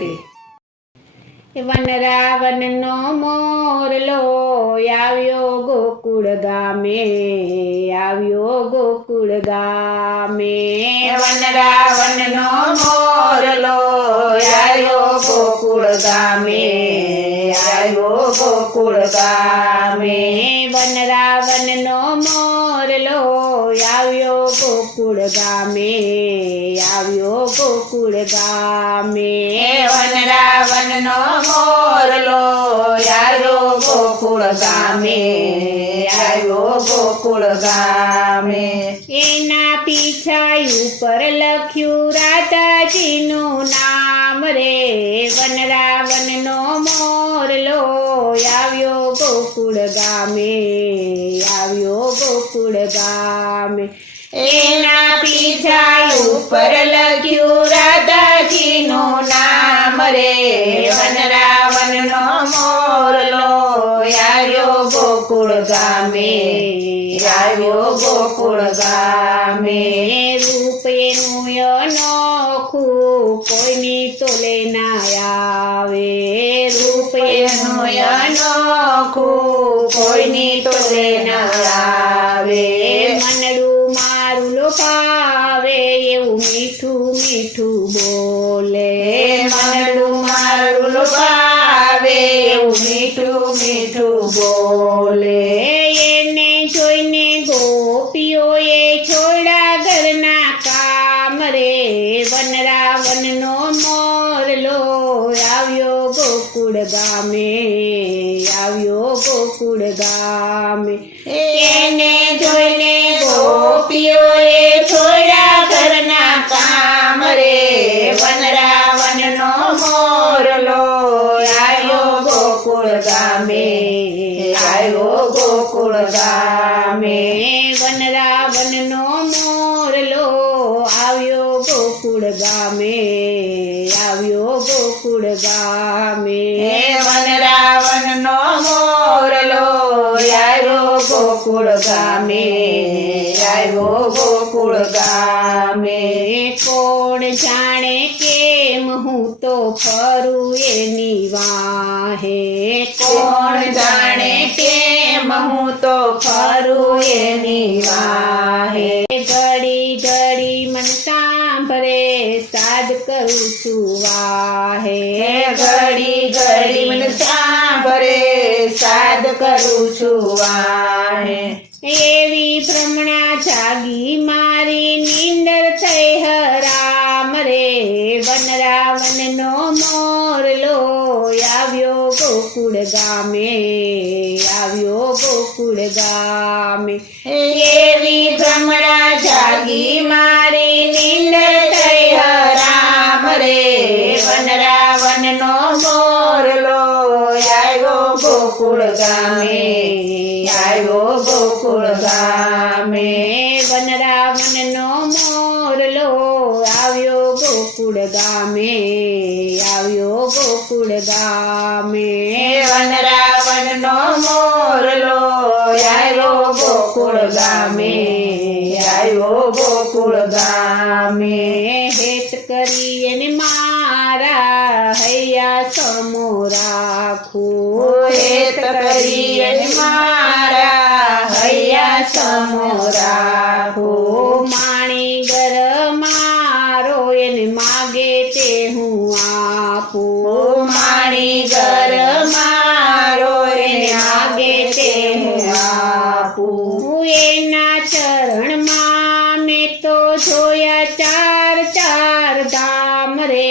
રાધે. વનરાવનનો મોરલો આવ્યો ગોકુળ ગામે, આવ્યો ગોકુળ ગામે. વનરાવનનો મોરલો આવ્યો ગોકુળ ગામે, આવ્યો ગોકુળ ગામે. વનરાવનનો મોરલો આવ્યો ગોકુળ ગામે, આવ્યો ગોકુળ ગામે. વનરાવનનો મોરલો આવ્યો ગોકુળ ગામે, આવ્યો ગોકુળ ગામે. એના પીછાઈ ઉપર લખ્યું રાધાજીનું નામ રે. વનરાવનનો મોરલો આવ્યો ગોકુળ ગામે, આવ્યો ગોકુળ ગામે. એના પીછાઈ ઉપર લખ્યું રાધાજીનું નામ રે. વનરાવનનો મોરલો આવ્યો ગોકુળ ગામે, આવ્યો ગોકુળ ગામે. રૂપ એનું અનોખું કોઈની તોલે ના આવે. રૂપ એનું અનોખું કોઈની તોલે ના આવે. મનડું મારું લોભાવે એવું મીઠું મીઠું બોલે. મનડું મારું લોભાવે એવું મીઠું મીઠું બોલે. એને જોઈને ગોપીઓએ છોડા ઘરના કામ રે. વનરાવનનો મોરલો આવ્યો ગોકુળ ગામે, આવ્યો ગોકુળ ગામે. એને જોઈને ગોપીઓએ છોડ્યા ઘરના કામ રે. વનરાવનનો મોરલો આવ્યો ગોકુળ ગામે, આવ્યો ગોકુળ ગામે. વનરાવનનો મોરલો આવ્યો ગોકુળ ગામે, આવ્યો ગોકુળ ગામે. વનરાવનનો મોરલો આવ્યો ગોકુળ ગામે, આવ્યો ગોકુળ ગામે. કોણ જાણે કેમ હું તો ફરું એની વાહે. કોણ જાણે કેમ હું તો ફરું એની વાહે. ઘડી ઘડી મન સાંભળે સાદ કરું છું વાહે. ઘડી ઘડી મન સાંભળે સાદ કરું છું વાહે. એવી ભ્રમણા જાગી મારી નીંદર થઈ હરામ રે. વનરાવનનો મોરલો આવ્યો ગોકુળ ગામે, આવ્યો ગોકુળ ગામે. એવી ભ્રમણા જાગી મારી નીંદર થઈ હરામ રે. વનરાવનનો મોરલો આવ્યો ગોકુળ ગામે, આવ્યો ગોકુળ ગામે. વનરાવનનો મોરલો આવ્યો ગોકુળ ગામે, આવ્યો ગોકુળ ગામે. વનરાવનનો મોરલો આવ્યો ગોકુળ ગામે, આવ્યો ગોકુળ ગામે. હેત કરી એને મારા હૈયા સમો રાખું. હેત કરી અને મારા હૈયા સમો રાખું. માણી ગર મારો એને માગે તે હું આપું. માણી ઘર મારો એને માગે તે હું આપું. એના ચરણમાં મેં તો જોયા ચાર ચાર ધામ રે.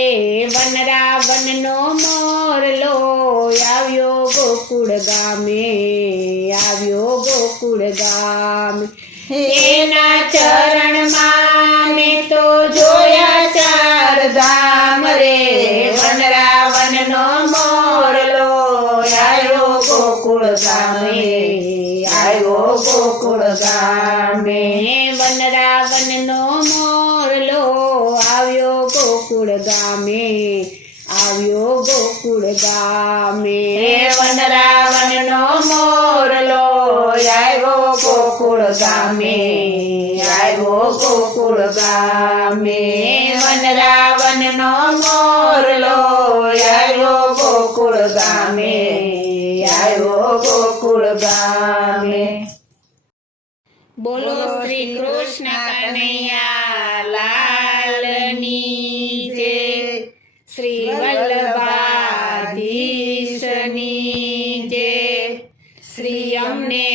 વનરાવનનો મોરલો આવ્યો ગોકુળ ગામે, આવ્યો ગોકુળ ગામે. એના ચરણમાં મેં તો જોયા ચાર ધામ રે. વનરાવનનો મોરલો આવ્યો ગોકુળ ગામે, આવ્યો ગોકુળ ગામે. વનરાવનનો મોરલો આવ્યો ગોકુળ ગામે, આવ્યો ગોકુળ ગામે. વનરાવનનો મોરલો આવ્યો ગોકુળ ગામે, આવ્યો ગોકુળ ગામે. વનરાવનનો મોરલો આવ્યો ગોકુળ ગામે, આવ્યો ગોકુળ ગામે. બોલો શ્રી કૃષ્ણ કનૈયા લાલની જય, શ્રી વલ્લભાધીશની જય, શ્રી અમને